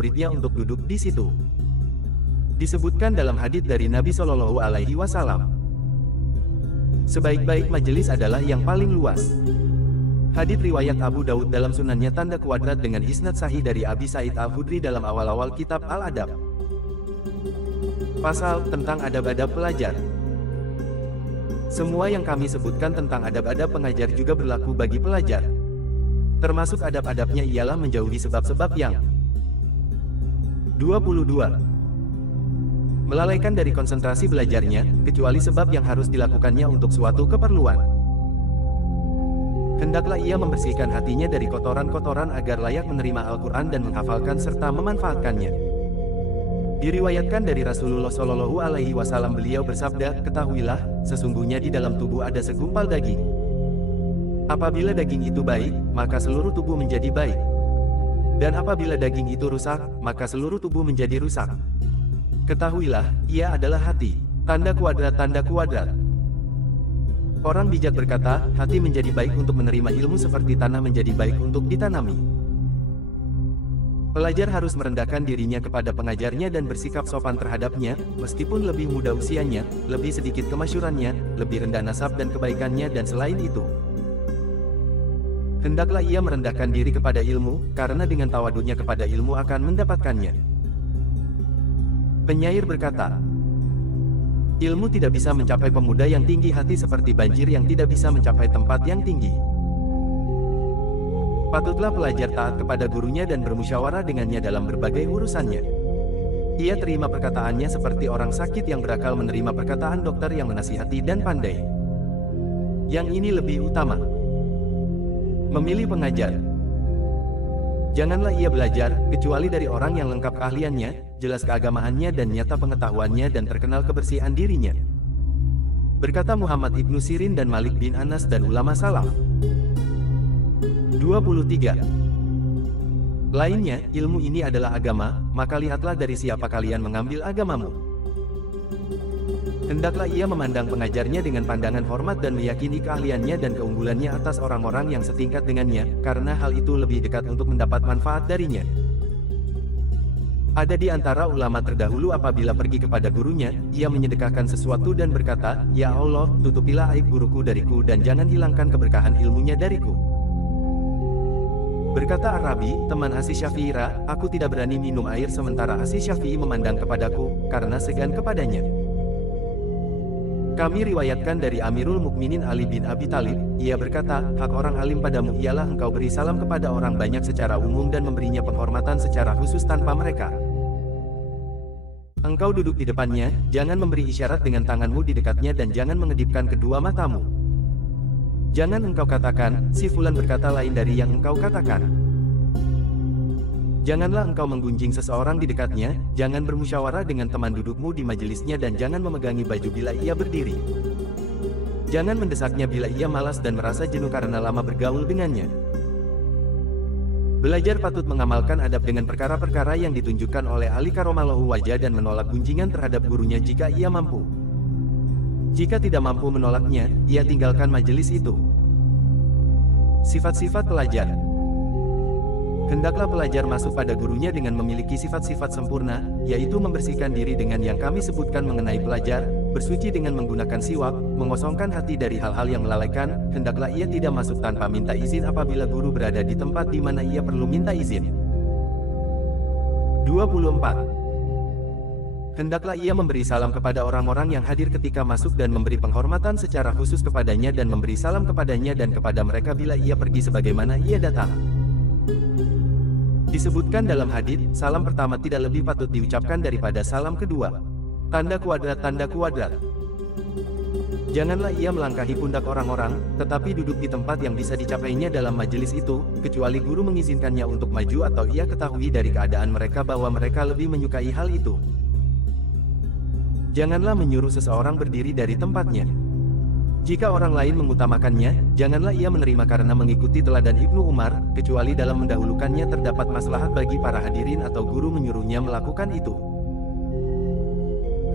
muridnya untuk duduk di situ. Disebutkan dalam hadits dari Nabi Shallallahu Alaihi Wasallam, sebaik-baik majelis adalah yang paling luas. Hadits riwayat Abu Daud dalam sunannya tanda kuadrat dengan isnad sahih dari Abi Sa'id Al-Khudri dalam awal-awal kitab Al-Adab. Pasal tentang adab-adab pelajar. Semua yang kami sebutkan tentang adab-adab pengajar juga berlaku bagi pelajar. Termasuk adab-adabnya ialah menjauhi sebab-sebab yang 22. Melalaikan dari konsentrasi belajarnya, kecuali sebab yang harus dilakukannya untuk suatu keperluan. Hendaklah ia membersihkan hatinya dari kotoran-kotoran agar layak menerima Al-Quran dan menghafalkan serta memanfaatkannya. Diriwayatkan dari Rasulullah Shallallahu Alaihi Wasallam, beliau bersabda, ketahuilah, sesungguhnya di dalam tubuh ada segumpal daging. Apabila daging itu baik, maka seluruh tubuh menjadi baik. Dan apabila daging itu rusak, maka seluruh tubuh menjadi rusak. Ketahuilah, ia adalah hati. Tanda kuadrat, tanda kuadrat. Orang bijak berkata, hati menjadi baik untuk menerima ilmu seperti tanah menjadi baik untuk ditanami. Pelajar harus merendahkan dirinya kepada pengajarnya dan bersikap sopan terhadapnya, meskipun lebih muda usianya, lebih sedikit kemasyurannya, lebih rendah nasab dan kebaikannya, dan selain itu. Hendaklah ia merendahkan diri kepada ilmu, karena dengan tawadhunya kepada ilmu akan mendapatkannya. Penyair berkata, ilmu tidak bisa mencapai pemuda yang tinggi hati seperti banjir yang tidak bisa mencapai tempat yang tinggi. Patutlah pelajar taat kepada gurunya dan bermusyawarah dengannya dalam berbagai urusannya. Ia terima perkataannya seperti orang sakit yang berakal menerima perkataan dokter yang menasihati dan pandai. Yang ini lebih utama. Memilih pengajar. Janganlah ia belajar, kecuali dari orang yang lengkap keahliannya, jelas keagamaannya dan nyata pengetahuannya dan terkenal kebersihan dirinya. Berkata Muhammad Ibnu Sirin dan Malik bin Anas dan ulama salaf. 23. Lainnya, ilmu ini adalah agama, maka lihatlah dari siapa kalian mengambil agamamu. Hendaklah ia memandang pengajarnya dengan pandangan hormat dan meyakini keahliannya dan keunggulannya atas orang-orang yang setingkat dengannya, karena hal itu lebih dekat untuk mendapat manfaat darinya. Ada di antara ulama terdahulu apabila pergi kepada gurunya, ia menyedekahkan sesuatu dan berkata, ya Allah, tutupilah aib guruku dariku dan jangan hilangkan keberkahan ilmunya dariku. Berkata Arabi, teman Asy Syafi'ira, aku tidak berani minum air sementara Asy Syafi'i memandang kepadaku, karena segan kepadanya. Kami riwayatkan dari Amirul Mukminin Ali bin Abi Thalib, ia berkata, hak orang alim padamu ialah engkau beri salam kepada orang banyak secara umum dan memberinya penghormatan secara khusus tanpa mereka. Engkau duduk di depannya, jangan memberi isyarat dengan tanganmu di dekatnya dan jangan mengedipkan kedua matamu. Jangan engkau katakan, si fulan berkata lain dari yang engkau katakan. Janganlah engkau menggunjing seseorang di dekatnya, jangan bermusyawarah dengan teman dudukmu di majelisnya dan jangan memegangi baju bila ia berdiri. Jangan mendesaknya bila ia malas dan merasa jenuh karena lama bergaul dengannya. Belajar patut mengamalkan adab dengan perkara-perkara yang ditunjukkan oleh Ali karomallahu wajah dan menolak gunjingan terhadap gurunya jika ia mampu. Jika tidak mampu menolaknya, ia tinggalkan majelis itu. Sifat-sifat pelajar. Hendaklah pelajar masuk pada gurunya dengan memiliki sifat-sifat sempurna, yaitu membersihkan diri dengan yang kami sebutkan mengenai pelajar, bersuci dengan menggunakan siwak, mengosongkan hati dari hal-hal yang melalaikan, hendaklah ia tidak masuk tanpa minta izin apabila guru berada di tempat di mana ia perlu minta izin. 24. Hendaklah ia memberi salam kepada orang-orang yang hadir ketika masuk dan memberi penghormatan secara khusus kepadanya dan memberi salam kepadanya dan kepada mereka bila ia pergi sebagaimana ia datang. Disebutkan dalam hadits, salam pertama tidak lebih patut diucapkan daripada salam kedua. Tanda kuadrat, tanda kuadrat. Janganlah ia melangkahi pundak orang-orang, tetapi duduk di tempat yang bisa dicapainya dalam majelis itu, kecuali guru mengizinkannya untuk maju atau ia ketahui dari keadaan mereka bahwa mereka lebih menyukai hal itu. Janganlah menyuruh seseorang berdiri dari tempatnya. Jika orang lain mengutamakannya, janganlah ia menerima karena mengikuti teladan Ibnu Umar, kecuali dalam mendahulukannya terdapat maslahat bagi para hadirin atau guru menyuruhnya melakukan itu.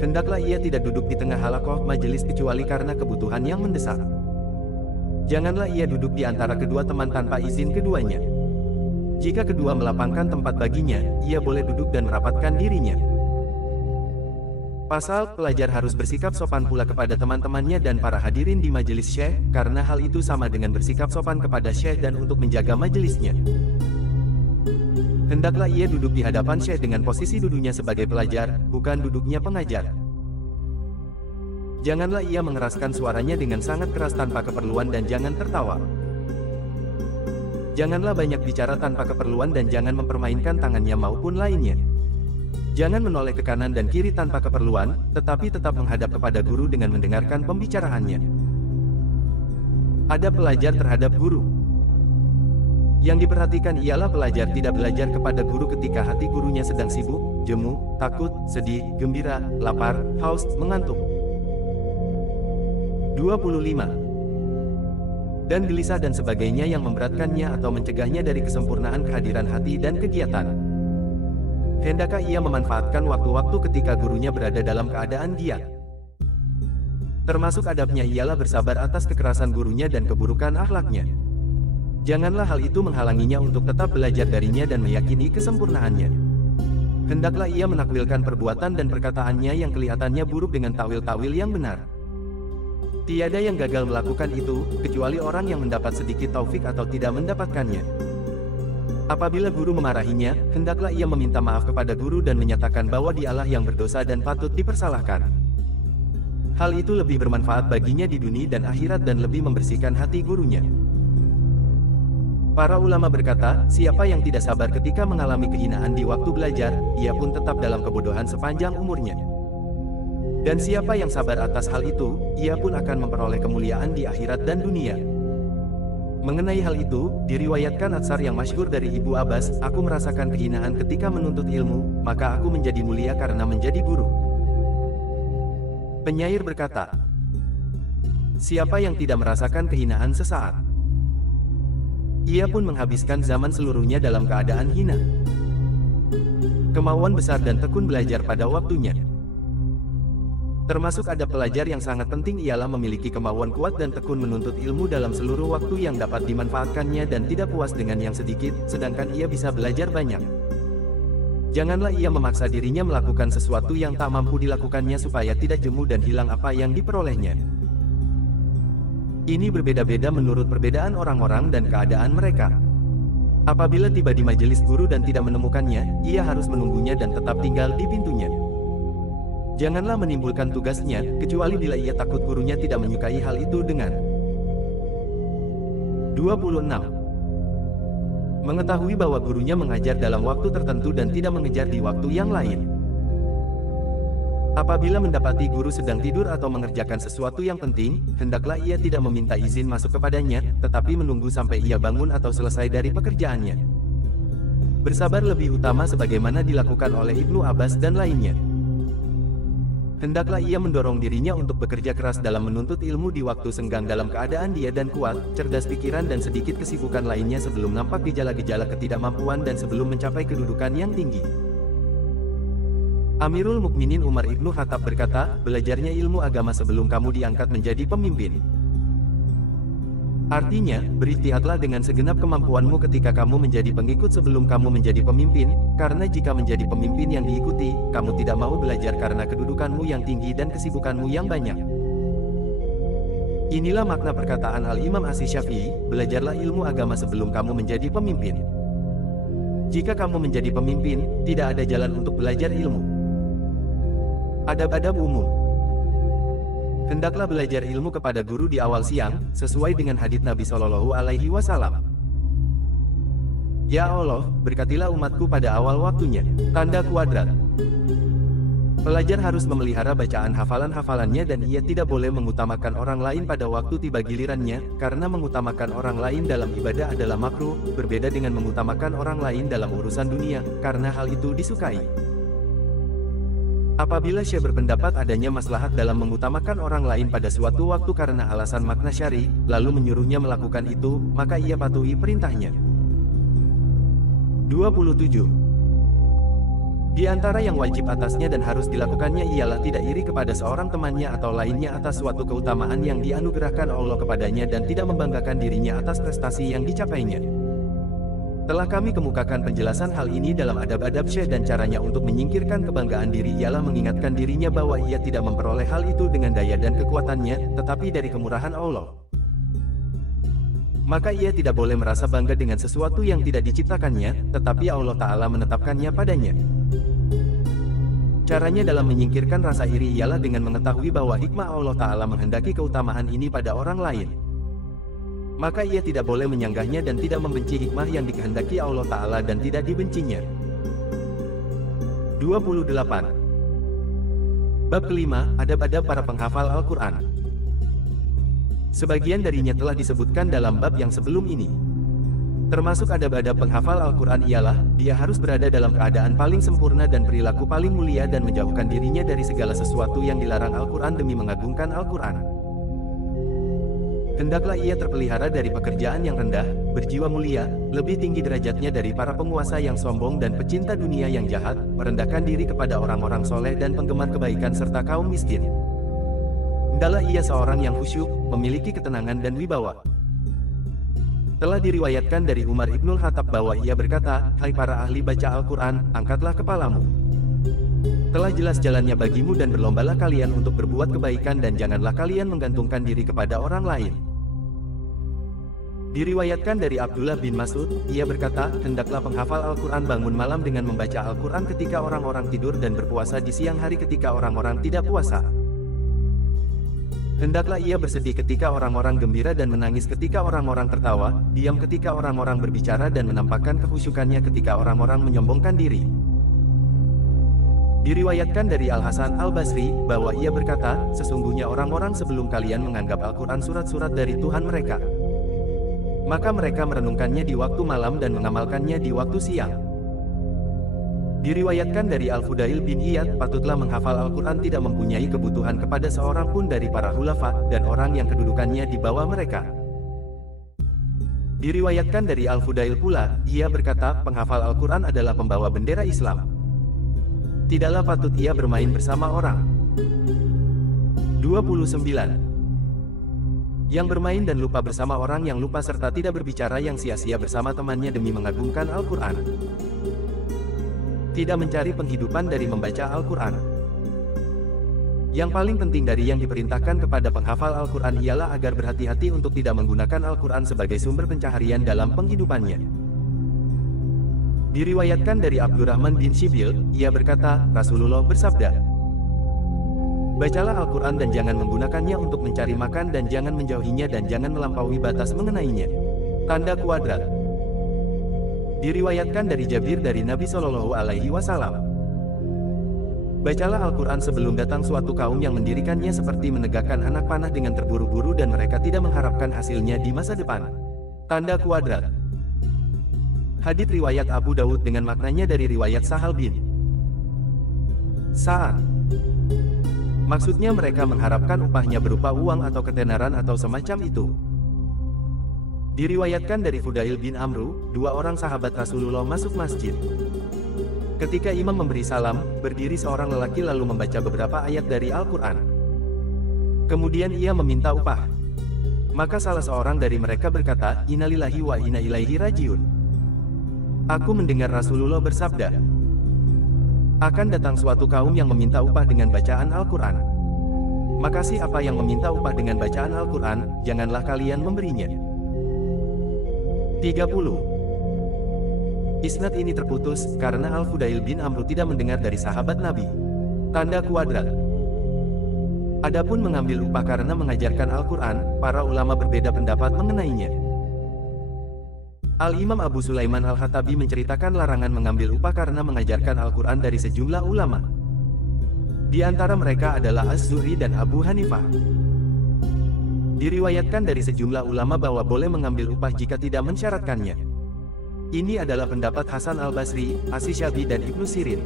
Hendaklah ia tidak duduk di tengah halakoh majelis kecuali karena kebutuhan yang mendesak. Janganlah ia duduk di antara kedua teman tanpa izin keduanya. Jika kedua melapangkan tempat baginya, ia boleh duduk dan merapatkan dirinya. Pasal, pelajar harus bersikap sopan pula kepada teman-temannya dan para hadirin di majelis syekh, karena hal itu sama dengan bersikap sopan kepada syekh dan untuk menjaga majelisnya. Hendaklah ia duduk di hadapan syekh dengan posisi duduknya sebagai pelajar, bukan duduknya pengajar. Janganlah ia mengeraskan suaranya dengan sangat keras tanpa keperluan dan jangan tertawa. Janganlah banyak bicara tanpa keperluan dan jangan mempermainkan tangannya maupun lainnya. Jangan menoleh ke kanan dan kiri tanpa keperluan, tetapi tetap menghadap kepada guru dengan mendengarkan pembicaraannya. Ada pelajar terhadap guru. Yang diperhatikan ialah pelajar tidak belajar kepada guru ketika hati gurunya sedang sibuk, jemu, takut, sedih, gembira, lapar, haus, mengantuk. 25. Dan gelisah dan sebagainya yang memberatkannya atau mencegahnya dari kesempurnaan kehadiran hati dan kegiatan. Hendaklah ia memanfaatkan waktu-waktu ketika gurunya berada dalam keadaan giat. Termasuk adabnya ialah bersabar atas kekerasan gurunya dan keburukan akhlaknya. Janganlah hal itu menghalanginya untuk tetap belajar darinya dan meyakini kesempurnaannya. Hendaklah ia menakwilkan perbuatan dan perkataannya yang kelihatannya buruk dengan takwil-takwil yang benar. Tiada yang gagal melakukan itu, kecuali orang yang mendapat sedikit taufik atau tidak mendapatkannya. Apabila guru memarahinya, hendaklah ia meminta maaf kepada guru dan menyatakan bahwa dialah yang berdosa dan patut dipersalahkan. Hal itu lebih bermanfaat baginya di dunia dan akhirat dan lebih membersihkan hati gurunya. Para ulama berkata, siapa yang tidak sabar ketika mengalami kehinaan di waktu belajar, ia pun tetap dalam kebodohan sepanjang umurnya. Dan siapa yang sabar atas hal itu, ia pun akan memperoleh kemuliaan di akhirat dan dunia. Mengenai hal itu, diriwayatkan atsar yang masyhur dari Ibu Abbas, aku merasakan kehinaan ketika menuntut ilmu, maka aku menjadi mulia karena menjadi guru. Penyair berkata, siapa yang tidak merasakan kehinaan sesaat? Ia pun menghabiskan zaman seluruhnya dalam keadaan hina. Kemauan besar dan tekun belajar pada waktunya. Termasuk adab pelajar yang sangat penting ialah memiliki kemauan kuat dan tekun menuntut ilmu dalam seluruh waktu yang dapat dimanfaatkannya dan tidak puas dengan yang sedikit, sedangkan ia bisa belajar banyak. Janganlah ia memaksa dirinya melakukan sesuatu yang tak mampu dilakukannya supaya tidak jemu dan hilang apa yang diperolehnya. Ini berbeda-beda menurut perbedaan orang-orang dan keadaan mereka. Apabila tiba di majelis guru dan tidak menemukannya, ia harus menunggunya dan tetap tinggal di pintunya. Janganlah menimbulkan tugasnya, kecuali bila ia takut gurunya tidak menyukai hal itu dengan 26. Mengetahui bahwa gurunya mengajar dalam waktu tertentu dan tidak mengejar di waktu yang lain. Apabila mendapati guru sedang tidur atau mengerjakan sesuatu yang penting, hendaklah ia tidak meminta izin masuk kepadanya, tetapi menunggu sampai ia bangun atau selesai dari pekerjaannya. Bersabar lebih utama sebagaimana dilakukan oleh Ibnu Abbas dan lainnya. Hendaklah ia mendorong dirinya untuk bekerja keras dalam menuntut ilmu di waktu senggang dalam keadaan dia dan kuat, cerdas pikiran dan sedikit kesibukan lainnya sebelum nampak gejala-gejala ketidakmampuan dan sebelum mencapai kedudukan yang tinggi. Amirul Mukminin Umar Ibnu Khattab berkata, belajarnya ilmu agama sebelum kamu diangkat menjadi pemimpin. Artinya, berikhtihatlah dengan segenap kemampuanmu ketika kamu menjadi pengikut sebelum kamu menjadi pemimpin, karena jika menjadi pemimpin yang diikuti, kamu tidak mau belajar karena kedudukanmu yang tinggi dan kesibukanmu yang banyak. Inilah makna perkataan Al-Imam Asy-Syafi'i, belajarlah ilmu agama sebelum kamu menjadi pemimpin. Jika kamu menjadi pemimpin, tidak ada jalan untuk belajar ilmu. Adab-adab umum. Hendaklah belajar ilmu kepada guru di awal siang, sesuai dengan hadits Nabi Shallallahu Alaihi Wasallam. Ya Allah, berkatilah umatku pada awal waktunya. Tanda kuadrat. Pelajar harus memelihara bacaan hafalan-hafalannya dan ia tidak boleh mengutamakan orang lain pada waktu tiba gilirannya, karena mengutamakan orang lain dalam ibadah adalah makruh, berbeda dengan mengutamakan orang lain dalam urusan dunia, karena hal itu disukai. Apabila Syekh berpendapat adanya maslahat dalam mengutamakan orang lain pada suatu waktu karena alasan makna syar'i, lalu menyuruhnya melakukan itu, maka ia patuhi perintahnya. 27. Di antara yang wajib atasnya dan harus dilakukannya ialah tidak iri kepada seorang temannya atau lainnya atas suatu keutamaan yang dianugerahkan Allah kepadanya dan tidak membanggakan dirinya atas prestasi yang dicapainya. Telah kami kemukakan penjelasan hal ini dalam adab-adab Syekh, dan caranya untuk menyingkirkan kebanggaan diri ialah mengingatkan dirinya bahwa ia tidak memperoleh hal itu dengan daya dan kekuatannya, tetapi dari kemurahan Allah. Maka ia tidak boleh merasa bangga dengan sesuatu yang tidak diciptakannya, tetapi Allah Ta'ala menetapkannya padanya. Caranya dalam menyingkirkan rasa iri ialah dengan mengetahui bahwa hikmah Allah Ta'ala menghendaki keutamaan ini pada orang lain. Maka ia tidak boleh menyanggahnya dan tidak membenci hikmah yang dikehendaki Allah Ta'ala dan tidak dibencinya. 28. Bab kelima, adab-adab para penghafal Al-Quran. Sebagian darinya telah disebutkan dalam bab yang sebelum ini. Termasuk adab-adab penghafal Al-Quran ialah, dia harus berada dalam keadaan paling sempurna dan perilaku paling mulia dan menjauhkan dirinya dari segala sesuatu yang dilarang Al-Quran demi mengagungkan Al-Quran. Hendaklah ia terpelihara dari pekerjaan yang rendah, berjiwa mulia, lebih tinggi derajatnya dari para penguasa yang sombong dan pecinta dunia yang jahat, merendahkan diri kepada orang-orang soleh dan penggemar kebaikan serta kaum miskin. Hendaklah ia seorang yang khusyuk, memiliki ketenangan dan wibawa. Telah diriwayatkan dari Umar Ibnul Khattab bahwa ia berkata, "Hai para ahli baca Al-Quran, angkatlah kepalamu. Telah jelas jalannya bagimu dan berlombalah kalian untuk berbuat kebaikan dan janganlah kalian menggantungkan diri kepada orang lain." Diriwayatkan dari Abdullah bin Mas'ud, ia berkata, "Hendaklah penghafal Al-Quran bangun malam dengan membaca Al-Quran ketika orang-orang tidur dan berpuasa di siang hari ketika orang-orang tidak puasa. Hendaklah ia bersedih ketika orang-orang gembira dan menangis ketika orang-orang tertawa, diam ketika orang-orang berbicara dan menampakkan kekhusyukannya ketika orang-orang menyombongkan diri." Diriwayatkan dari Al-Hasan Al-Basri, bahwa ia berkata, "Sesungguhnya orang-orang sebelum kalian menganggap Al-Quran surat-surat dari Tuhan mereka. Maka mereka merenungkannya di waktu malam dan mengamalkannya di waktu siang." Diriwayatkan dari Al-Fudail bin Iyad, patutlah menghafal Al-Quran tidak mempunyai kebutuhan kepada seorang pun dari para khulafa, dan orang yang kedudukannya di bawah mereka. Diriwayatkan dari Al-Fudail pula, ia berkata, penghafal Al-Quran adalah pembawa bendera Islam. Tidaklah patut ia bermain bersama orang. 29. Yang bermain dan lupa bersama orang yang lupa serta tidak berbicara yang sia-sia bersama temannya demi mengagungkan Al-Quran. Tidak mencari penghidupan dari membaca Al-Quran. Yang paling penting dari yang diperintahkan kepada penghafal Al-Quran ialah agar berhati-hati untuk tidak menggunakan Al-Quran sebagai sumber pencaharian dalam penghidupannya. Diriwayatkan dari Abdurrahman bin Shibil, ia berkata, Rasulullah bersabda, "Bacalah Al-Quran dan jangan menggunakannya untuk mencari makan dan jangan menjauhinya dan jangan melampaui batas mengenainya." Tanda kuadrat. Diriwayatkan dari Jabir dari Nabi Shallallahu Alaihi Wasallam, "Bacalah Al-Quran sebelum datang suatu kaum yang mendirikannya seperti menegakkan anak panah dengan terburu-buru dan mereka tidak mengharapkan hasilnya di masa depan." Tanda kuadrat. Hadits riwayat Abu Dawud dengan maknanya dari riwayat Sahal bin Sa'ad. Maksudnya mereka mengharapkan upahnya berupa uang atau ketenaran atau semacam itu. Diriwayatkan dari Fudail bin Amru, dua orang sahabat Rasulullah masuk masjid. Ketika imam memberi salam, berdiri seorang lelaki lalu membaca beberapa ayat dari Al-Quran. Kemudian ia meminta upah. Maka salah seorang dari mereka berkata, "Inna lillahi wa inna ilaihi rajiun." Aku mendengar Rasulullah bersabda, "Akan datang suatu kaum yang meminta upah dengan bacaan Al-Quran. Maka siapa yang meminta upah dengan bacaan Al-Quran, janganlah kalian memberinya." 30. Isnad ini terputus, karena Al-Fudail bin Amru tidak mendengar dari sahabat Nabi. Tanda kuadrat. Adapun mengambil upah karena mengajarkan Al-Quran, para ulama berbeda pendapat mengenainya. Al-Imam Abu Sulaiman Al-Hatabi menceritakan larangan mengambil upah karena mengajarkan Al-Quran dari sejumlah ulama. Di antara mereka adalah Az-Zuhri dan Abu Hanifah. Diriwayatkan dari sejumlah ulama bahwa boleh mengambil upah jika tidak mensyaratkannya. Ini adalah pendapat Hasan Al-Basri, Asy-Syafi'i dan Ibnu Sirin.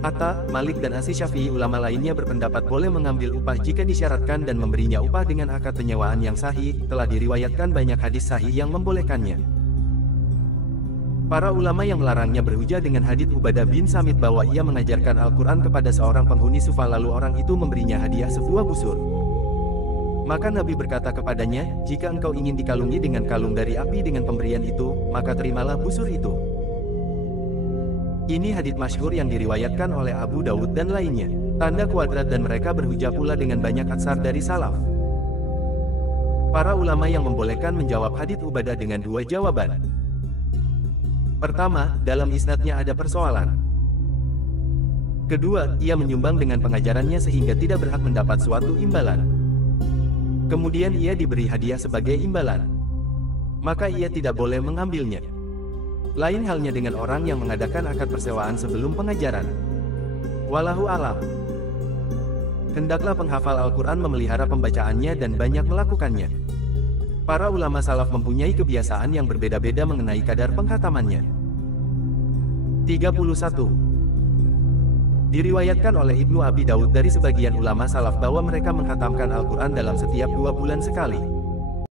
Atta, Malik dan Asy-Syafi'i ulama lainnya berpendapat boleh mengambil upah jika disyaratkan dan memberinya upah dengan akad penyewaan yang sahih. Telah diriwayatkan banyak hadis sahih yang membolehkannya. Para ulama yang melarangnya berhujah dengan hadits Ubadah bin Samit bahwa ia mengajarkan Al-Quran kepada seorang penghuni Sufah lalu orang itu memberinya hadiah sebuah busur. Maka Nabi berkata kepadanya, jika engkau ingin dikalungi dengan kalung dari api dengan pemberian itu, maka terimalah busur itu. Ini hadits masyhur yang diriwayatkan oleh Abu Dawud dan lainnya. Tanda kuadrat dan mereka berhujah pula dengan banyak atsar dari salaf. Para ulama yang membolehkan menjawab hadits Ubadah dengan dua jawaban. Pertama, dalam isnadnya ada persoalan. Kedua, ia menyumbang dengan pengajarannya sehingga tidak berhak mendapat suatu imbalan. Kemudian ia diberi hadiah sebagai imbalan. Maka ia tidak boleh mengambilnya. Lain halnya dengan orang yang mengadakan akad persewaan sebelum pengajaran. Wallahu a'lam. Hendaklah penghafal Al-Quran memelihara pembacaannya dan banyak melakukannya. Para ulama salaf mempunyai kebiasaan yang berbeda-beda mengenai kadar penghatamannya. 31. Diriwayatkan oleh Ibnu Abi Daud dari sebagian ulama salaf bahwa mereka menghatamkan Al-Quran dalam setiap 2 bulan sekali.